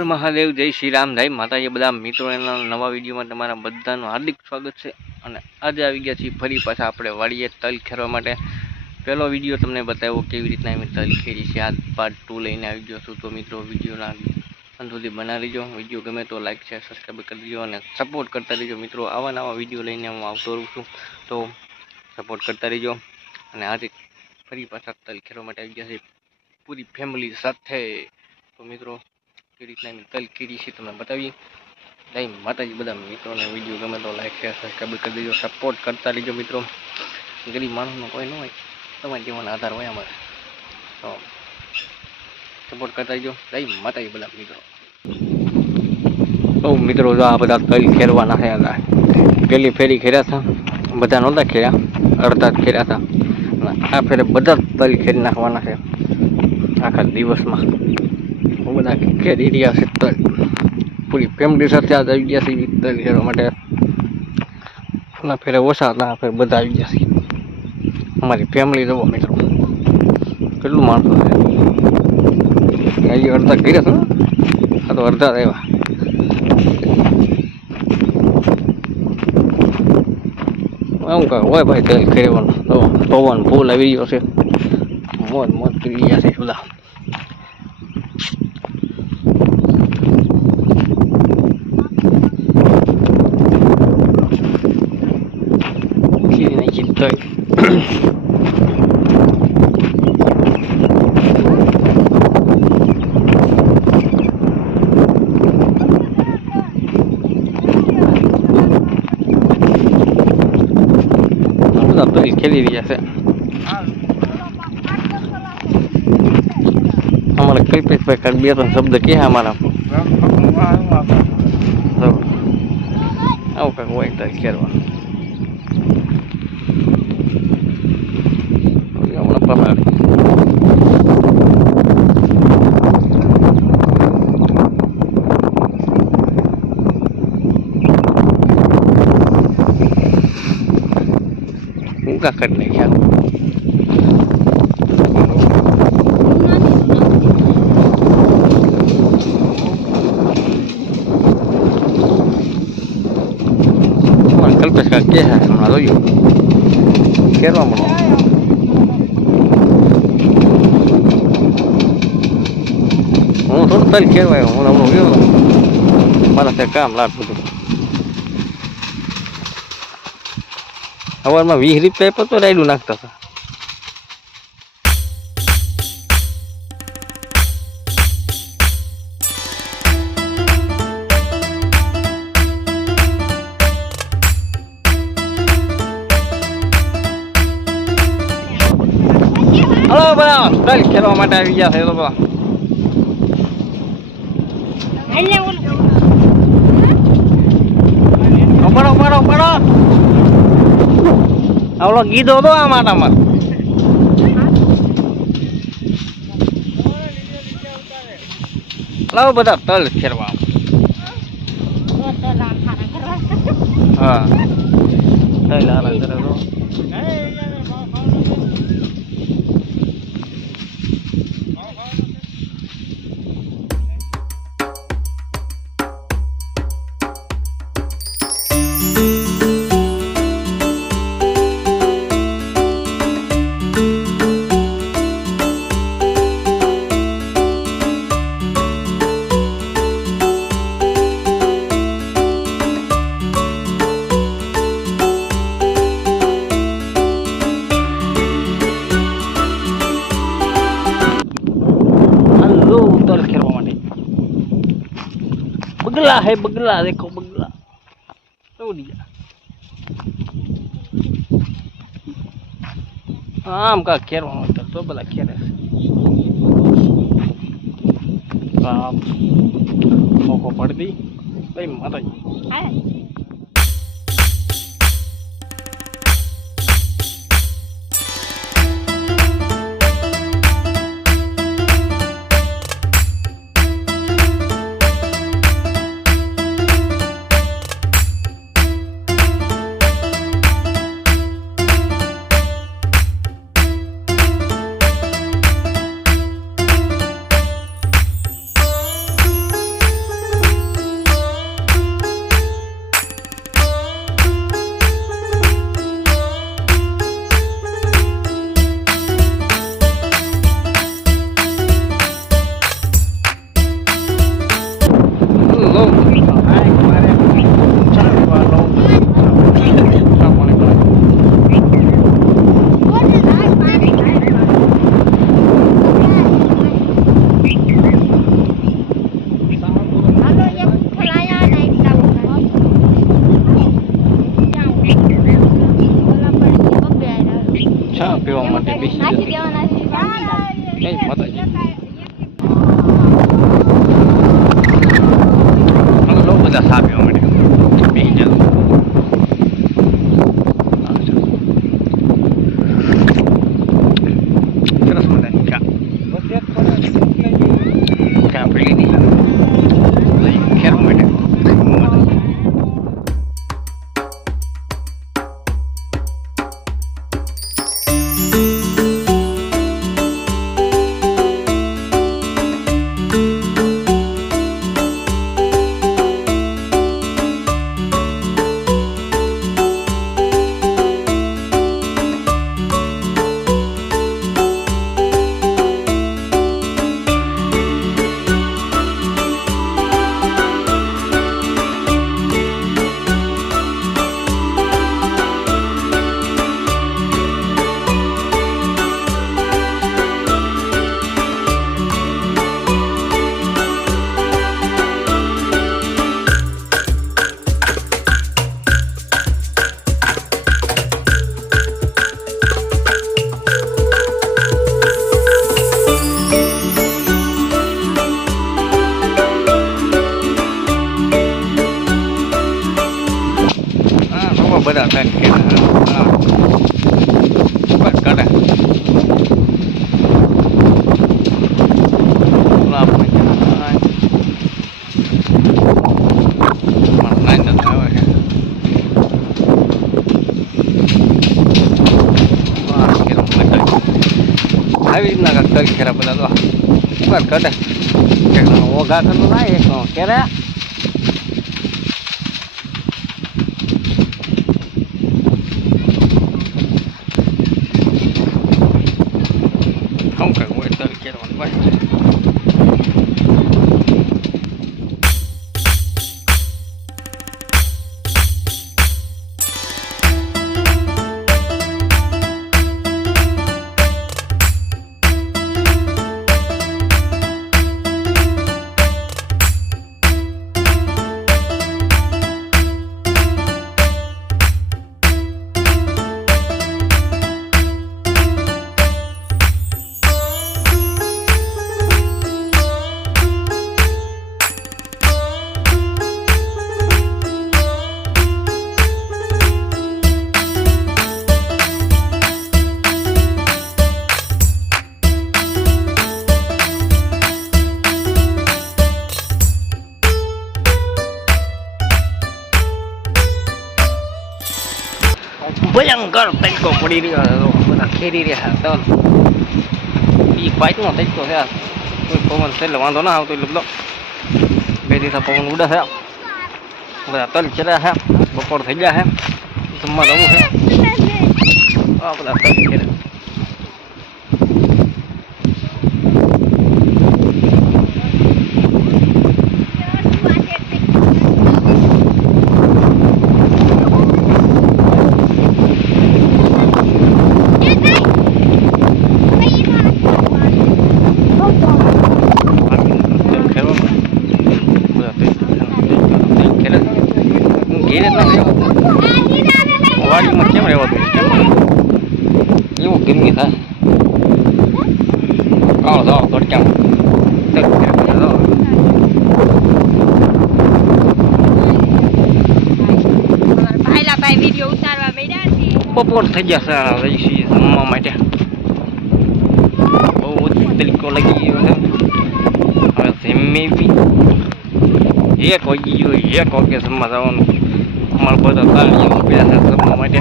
હર મહાદેવ, જય શ્રી રામ, જય માતાજી બધા મિત્રોના નવા વિડીયોમાં તમારા બધાનું હાર્દિક સ્વાગત છે। અને આજે આવી ગયા છીએ ફરી પાછા આપણે વાડીએ તલ ખેરવા માટે। પહેલો વિડીયો તમને બતાવ્યો કેવી રીતના અમે તલ ખેરી છે, આ પાર્ટ 2 લઈને આવી ગયો છું। તો મિત્રો વિડીયોના અંત સુધી બનાવી લેજો। વિડીયો ગમે તો લાઈક શેર સબસ્ક્રાઈબ કરી દેજો અને સપોર્ટ કરતા રહેજો મિત્રો। આવા નવા વિડીયો લઈને હું આવતો રહું છું, તો સપોર્ટ કરતા રહેજો। અને આજે ફરી પાછા તલ ખેરવા માટે આવી ગયા છે પૂરી ફેમિલી સાથે। તો મિત્રો કેવી રીતના અમે તલ ખેરી છે તમને બતાવીએ। જય માતાજી બધા મિત્રોને વિડીયો ગમે તો લાઈક શેર સબસ્ક્રાઈબ કરી દેજો, સપોર્ટ કરતા રહેજો મિત્રો। ગરીબ માણસનો કોઈ ન હોય, તમારા જીવનનો આધાર હોય અમારે, તો સપોર્ટ કરતા રહેજો। જય માતાજી બધા મિત્રો। તો મિત્રો જો આ બધા તલ ખેરવાના છે। પહેલી ફેરી ખેર્યા હતા, બધા નહોતા ખેર્યા, અડધા જ ખેર્યા હતા। આ ફેરે બધા તલ ખેરી નાખવાના છે આખા દિવસમાં। બધા ખેરી રહ્યા છે તલ, પૂરી ફેમિલી સાથે આજ આવી ગયા છે તલ ખેરવા માટે। ના ફેરે ઓછા હતા, ફેર બધા આવી ગયા છે અમારી ફેમિલી। જુઓ મિત્રો કેટલું માણસો છે, અડધા કર્યા છે, આ તો અડધા આવ્યા। આવું કાંઈ હોય ભાઈ તલ ખેરવાનું। તો પવન ફૂલ આવી ગયો છે, મોજ મોજ કરી ગયા છે બધા। ખેલી રહ્યા છે અમારા કલ્પેશભાઈ કાંઈક બે ત્રણ શબ્દ કહે અમારા। આવું કાંઈક હોય તલ ખેરવા। ઊંઘા કરી નાખ્યા। કલ્પેશ કાંઈક કહે છે, હમણાં જોયું ખેરવા મળો। હું થોડું તલ ખેરવાયો, હું હમણાં ગયો મારા ત્યાં કામ લાગ બધું। સવારમાં 20 રૂપિયા પર તો રાયડું નાખતા હતા। હલો બધા તલ ખેરવા માટે આવી ગયા છે લોકો। પડો પડો પડો, આવલો ગીધો તો આ માટામાં। લાવો બધા તલ ખેરવા। હા તલ હારા કરે તો तल खेरवा माटे। बगला है, बगला देखो बगला तो दिया आम का खेरवा माटे तो बला खेरे आप मोको पड़ दी भाई माता जी। માતાજી બેસી નાખી જશે. દેવાના છે જય માતાજી. હવે લોકો બધા સા પીવા માટે બેસી જાવ. સરસ મજાની ચા ચા પી લીધી ખેરવા માટે. બધા થાય કે બસ કાઢે લાભ આવે છે. આવી રીતના કાંક તરી ખેરા બધા તો બસ કાઢે ઓઘા કરતો ના ક્યારે không cần quay tới kia rồi quay. ભયંકર તડકો પડી રહ્યો છે. બધા ખેરી રહ્યા તો એ પાઇટનો તડકો છે. કોઈ પવન છે એટલે વાંધો ના આવતો. એટલે બધો બે દિવસ પવન ઉડે છે. બધા તલ ચર્યા છે. બપોર થઈ ગયા છે. જમવા જવું છે. આ બધા તલ ચર્યા. વાડીમાં કેમ રહેવાતું એવું ગરમી થાય. કાળો જાઓ તડક્યામાં બપોર થઈ ગયા છે. જમવા માટે બહુ તરીકો લાગી ગયો છે. હવે જમી બી 1 વાગી ગયો. 1 વાગે જમવા જવાનું. અમારા બધા તાળીઓ ઉભ્યા છે જમવા માટે.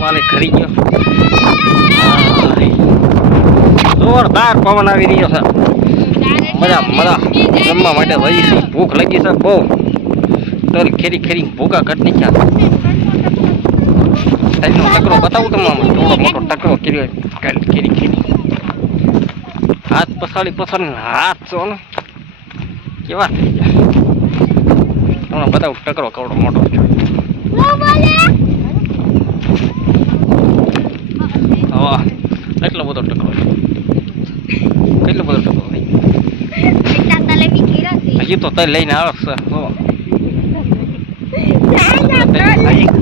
મારે ખરી ગયો. જોરદાર પવન આવી રહ્યો છે. મજા મજા જમવા માટે જઈશું. ભૂખ લાગી છે બહુ. તલ ખેરી ખેરી ભૂકા કાઢી નાખ્યા. ટકરો બતાવું તમને. થોડો મોટો ટકરો ખેરી ખેરી હાથ પસાડી હાથ છો ને કેવા થઈ ગયા. તમને બતાવું ટકરો કવડો મોટો છે. હા એટલો બધો ટકરો છે. કેટલો બધો ટકરો હજી તો તલ લઈને આવે છે.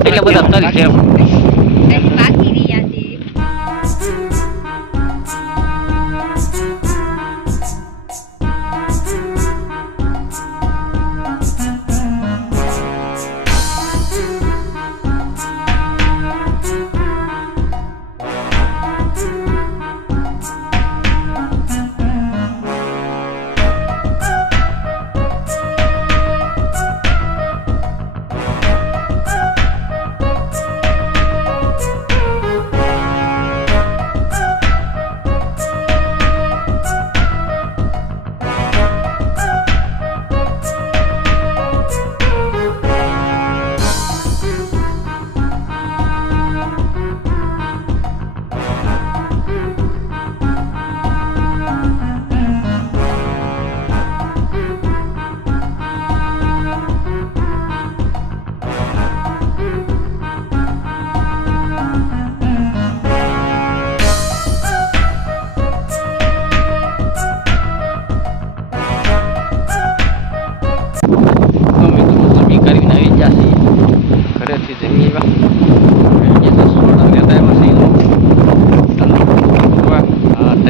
એટલા બધા તલ છે.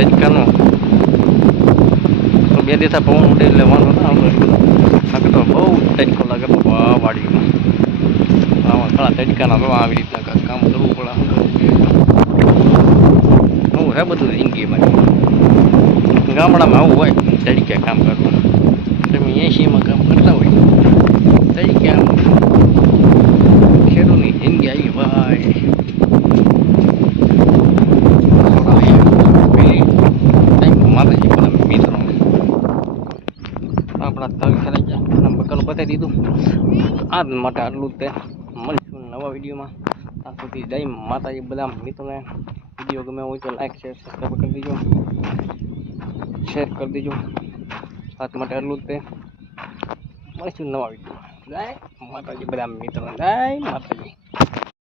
તડકાનો તો 2 દિવસ પવન ઉડે એટલે વાંધો ના આવતો એટલો બધો. બાકી તો બહુ તડકો લાગે તો વાડીમાં આમાં ઘણા તડકાના તો આવી રીતના કાંઈક કામ કરવું પડે. શું છે બધું જિંદગીમાં, ગામડામાં આવું હોય તડકે કામ કરવું. તમે 80માં કામ કરતા હોય તડકે આમ ખેડૂતની જિંદગી આવી ભાઈ. માતાજી બધા મિત્રો આપણા તલ ખેલાઈ ગયા, બકાલું બતાવી દીધું. આજ માટે આટલું જ તે. મળીશું નવા વિડીયોમાં. ત્યાં સુધી જય માતાજી બધા મિત્રોને. વિડીયો ગમે હોય તો લાઈક શેર સબસ્ક્રાઈબ કરી દેજો, શેર કરી દેજો. આજ માટે આટલું જ તે. મળીશું નવા વિડીયોમાં. જય માતાજી બધા મિત્રો, જય માતાજી.